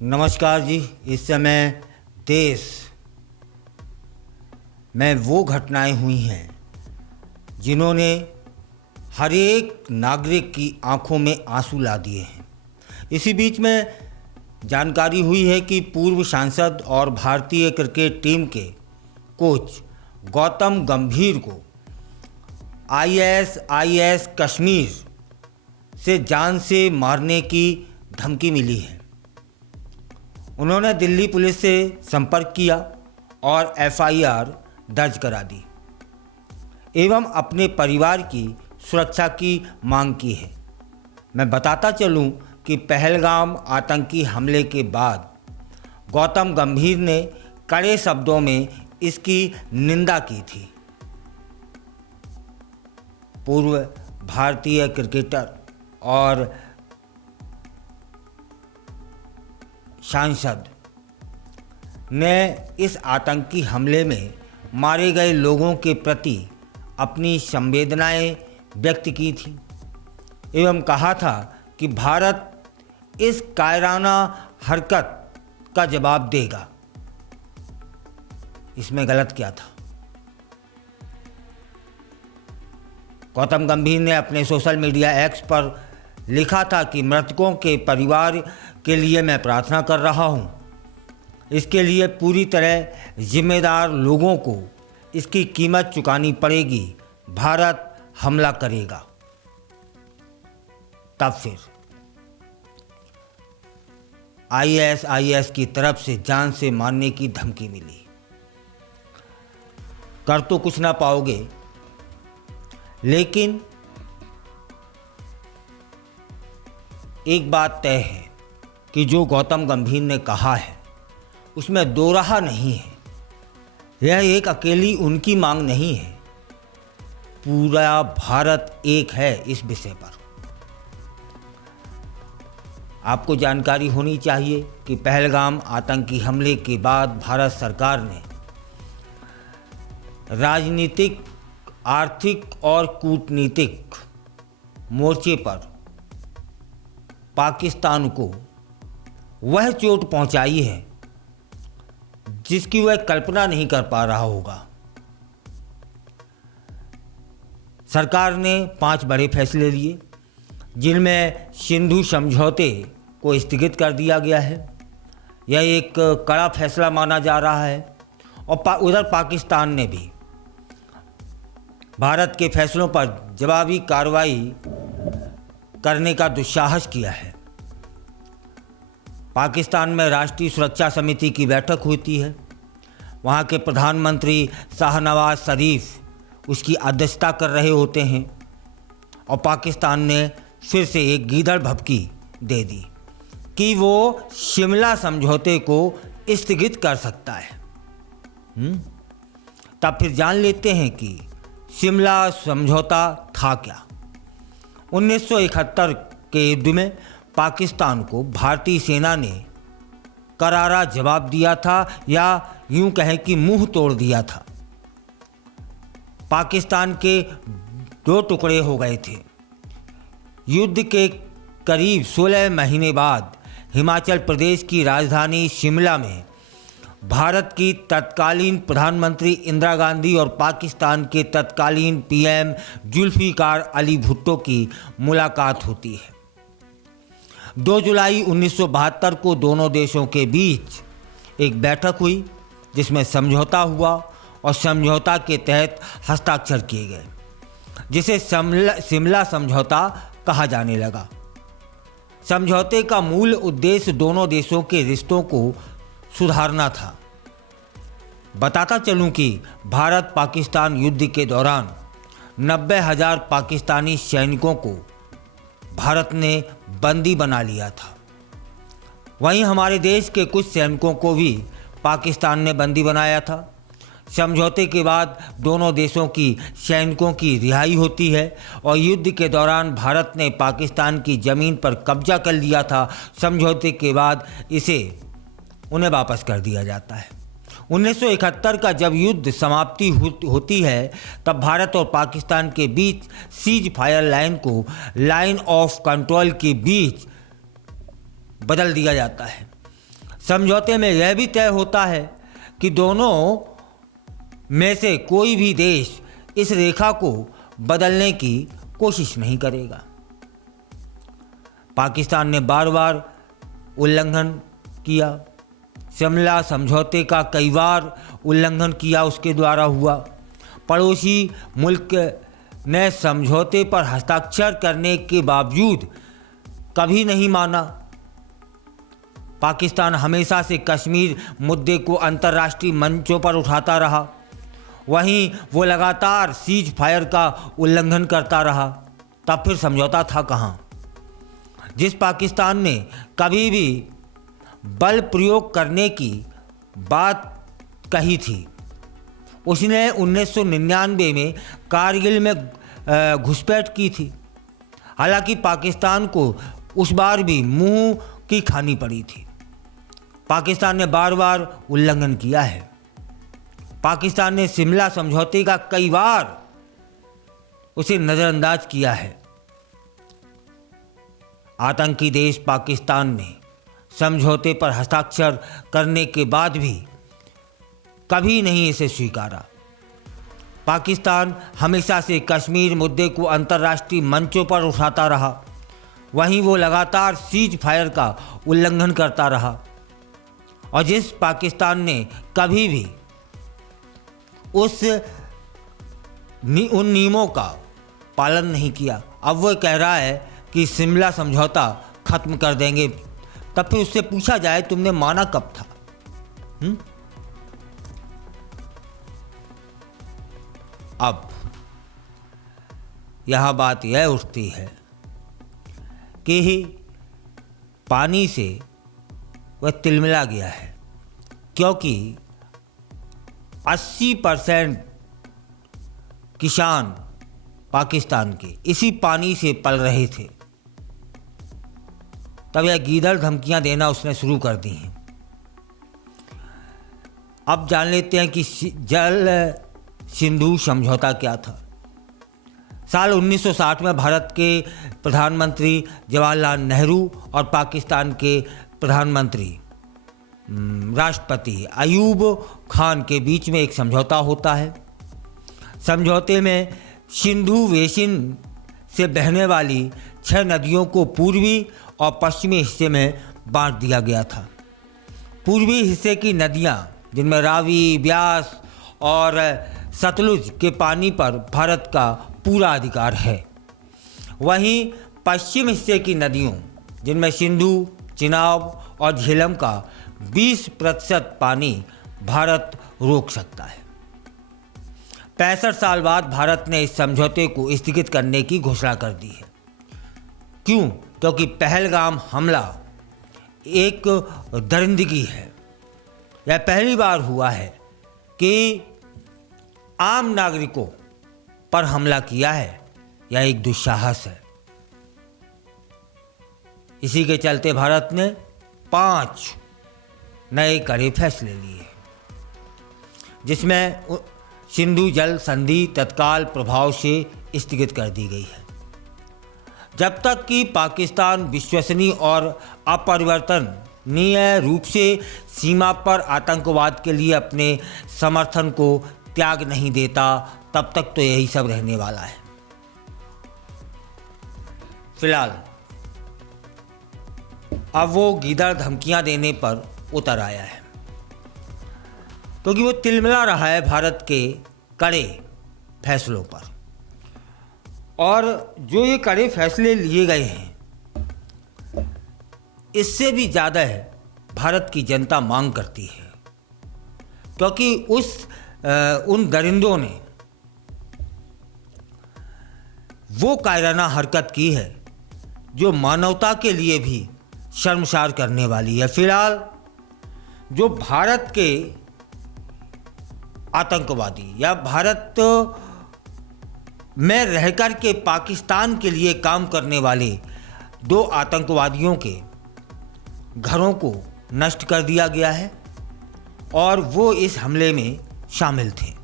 नमस्कार जी। इस समय देश में वो घटनाएं हुई हैं जिन्होंने हर एक नागरिक की आंखों में आंसू ला दिए हैं। इसी बीच में जानकारी हुई है कि पूर्व सांसद और भारतीय क्रिकेट टीम के कोच गौतम गंभीर को आईएसआईएस कश्मीर से जान से मारने की धमकी मिली है। उन्होंने दिल्ली पुलिस से संपर्क किया और एफआईआर दर्ज करा दी एवं अपने परिवार की सुरक्षा की मांग की है। मैं बताता चलूं कि पहलगाम आतंकी हमले के बाद गौतम गंभीर ने कड़े शब्दों में इसकी निंदा की थी। पूर्व भारतीय क्रिकेटर और सांसद ने इस आतंकी हमले में मारे गए लोगों के प्रति अपनी संवेदनाएं व्यक्त की थी एवं कहा था कि भारत इस कायराना हरकत का जवाब देगा। इसमें गलत क्या था? गौतम गंभीर ने अपने सोशल मीडिया एक्स पर लिखा था कि मृतकों के परिवार के लिए मैं प्रार्थना कर रहा हूं। इसके लिए पूरी तरह जिम्मेदार लोगों को इसकी कीमत चुकानी पड़ेगी। भारत हमला करेगा। तब फिर आईएसआईएस की तरफ से जान से मारने की धमकी मिली। कर तो कुछ ना पाओगे, लेकिन एक बात तय है कि जो गौतम गंभीर ने कहा है उसमें दो राह नहीं है। यह एक अकेली उनकी मांग नहीं है, पूरा भारत एक है इस विषय पर। आपको जानकारी होनी चाहिए कि पहलगाम आतंकी हमले के बाद भारत सरकार ने राजनीतिक, आर्थिक और कूटनीतिक मोर्चे पर पाकिस्तान को वह चोट पहुंचाई है जिसकी वह कल्पना नहीं कर पा रहा होगा। सरकार ने 5 बड़े फैसले लिए, जिनमें सिंधु समझौते को स्थगित कर दिया गया है। यह एक कड़ा फैसला माना जा रहा है। और उधर पाकिस्तान ने भी भारत के फैसलों पर जवाबी कार्रवाई करने का दुस्साहस किया है। पाकिस्तान में राष्ट्रीय सुरक्षा समिति की बैठक होती है। वहाँ के प्रधानमंत्री शाहनवाज शरीफ उसकी अध्यक्षता कर रहे होते हैं और पाकिस्तान ने फिर से एक गीदड़ भभकी दे दी कि वो शिमला समझौते को स्थगित कर सकता है। तब फिर जान लेते हैं कि शिमला समझौता था क्या। 1971 के युद्ध में पाकिस्तान को भारतीय सेना ने करारा जवाब दिया था, या यूं कहें कि मुंह तोड़ दिया था। पाकिस्तान के 2 टुकड़े हो गए थे। युद्ध के करीब 16 महीने बाद हिमाचल प्रदेश की राजधानी शिमला में भारत की तत्कालीन प्रधानमंत्री इंदिरा गांधी और पाकिस्तान के तत्कालीन पीएम जुल्फिकार अली भुट्टो की मुलाकात होती है। 2 जुलाई 1972 को दोनों देशों के बीच एक बैठक हुई जिसमें समझौता हुआ और समझौता के तहत हस्ताक्षर किए गए, जिसे शिमला समझौता कहा जाने लगा। समझौते का मूल उद्देश्य दोनों देशों के रिश्तों को सुधारना था। बताता चलूं कि भारत पाकिस्तान युद्ध के दौरान 90,000 पाकिस्तानी सैनिकों को भारत ने बंदी बना लिया था। वहीं हमारे देश के कुछ सैनिकों को भी पाकिस्तान ने बंदी बनाया था। समझौते के बाद दोनों देशों की सैनिकों की रिहाई होती है और युद्ध के दौरान भारत ने पाकिस्तान की ज़मीन पर कब्जा कर लिया था। समझौते के बाद इसे उन्हें वापस कर दिया जाता है। 1971 का जब युद्ध समाप्ति होती है तब भारत और पाकिस्तान के बीच सीज फायर लाइन को लाइन ऑफ कंट्रोल के बीच बदल दिया जाता है। समझौते में यह भी तय होता है कि दोनों में से कोई भी देश इस रेखा को बदलने की कोशिश नहीं करेगा। पाकिस्तान ने बार बार उल्लंघन किया। शिमला समझौते का कई बार उल्लंघन किया उसके द्वारा हुआ। पड़ोसी मुल्क ने समझौते पर हस्ताक्षर करने के बावजूद कभी नहीं माना। पाकिस्तान हमेशा से कश्मीर मुद्दे को अंतर्राष्ट्रीय मंचों पर उठाता रहा। वहीं वो लगातार सीज फायर का उल्लंघन करता रहा। तब फिर समझौता था कहाँ? जिस पाकिस्तान ने कभी भी बल प्रयोग करने की बात कही थी, उसने 1999 में कारगिल में घुसपैठ की थी। हालांकि पाकिस्तान को उस बार भी मुंह की खानी पड़ी थी। पाकिस्तान ने बार बार उल्लंघन किया है। पाकिस्तान ने शिमला समझौते का कई बार उसे नज़रअंदाज किया है। आतंकी देश पाकिस्तान ने समझौते पर हस्ताक्षर करने के बाद भी कभी नहीं इसे स्वीकारा। पाकिस्तान हमेशा से कश्मीर मुद्दे को अंतर्राष्ट्रीय मंचों पर उठाता रहा। वहीं वो लगातार सीज फायर का उल्लंघन करता रहा। और जिस पाकिस्तान ने कभी भी उन नियमों का पालन नहीं किया, अब वो कह रहा है कि शिमला समझौता खत्म कर देंगे। तब फिर उससे पूछा जाए तुमने माना कब था? अब यह बात यह उठती है कि पानी से वह तिलमिला गया है, क्योंकि 80% किसान पाकिस्तान के इसी पानी से पल रहे थे। तब यह गीदड़ धमकियां देना उसने शुरू कर दी हैं। अब जान लेते हैं कि जल सिंधु समझौता क्या था। साल 1960 में भारत के प्रधानमंत्री जवाहरलाल नेहरू और पाकिस्तान के प्रधानमंत्री राष्ट्रपति अयूब खान के बीच में एक समझौता होता है। समझौते में सिंधु बेसिन से बहने वाली 6 नदियों को पूर्वी और पश्चिमी हिस्से में बांट दिया गया था। पूर्वी हिस्से की नदियां, जिनमें रावी, ब्यास और सतलुज के पानी पर भारत का पूरा अधिकार है। वहीं पश्चिम हिस्से की नदियों, जिनमें सिंधु, चिनाब और झेलम का 20% पानी भारत रोक सकता है। 65 साल बाद भारत ने इस समझौते को स्थगित करने की घोषणा कर दी है। क्यों? क्योंकि पहलगाम हमला एक दरिंदगी है। यह पहली बार हुआ है कि आम नागरिकों पर हमला किया है। यह एक दुस्साहस है। इसी के चलते भारत ने 5 नए कड़े फैसले लिए, जिसमें सिंधु जल संधि तत्काल प्रभाव से स्थगित कर दी गई है। जब तक कि पाकिस्तान विश्वसनीय और अपरिवर्तनीय रूप से सीमा पर आतंकवाद के लिए अपने समर्थन को त्याग नहीं देता, तब तक तो यही सब रहने वाला है। फिलहाल अब वो गीदड़ धमकियां देने पर उतर आया है, क्योंकि वो तिलमिला रहा है भारत के कड़े फैसलों पर। और जो ये कड़े फैसले लिए गए हैं, इससे भी ज़्यादा है भारत की जनता मांग करती है, क्योंकि उन दरिंदों ने वो कायराना हरकत की है जो मानवता के लिए भी शर्मसार करने वाली है। फिलहाल जो भारत के आतंकवादी या भारत में रहकर के पाकिस्तान के लिए काम करने वाले 2 आतंकवादियों के घरों को नष्ट कर दिया गया है और वो इस हमले में शामिल थे।